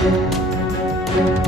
Música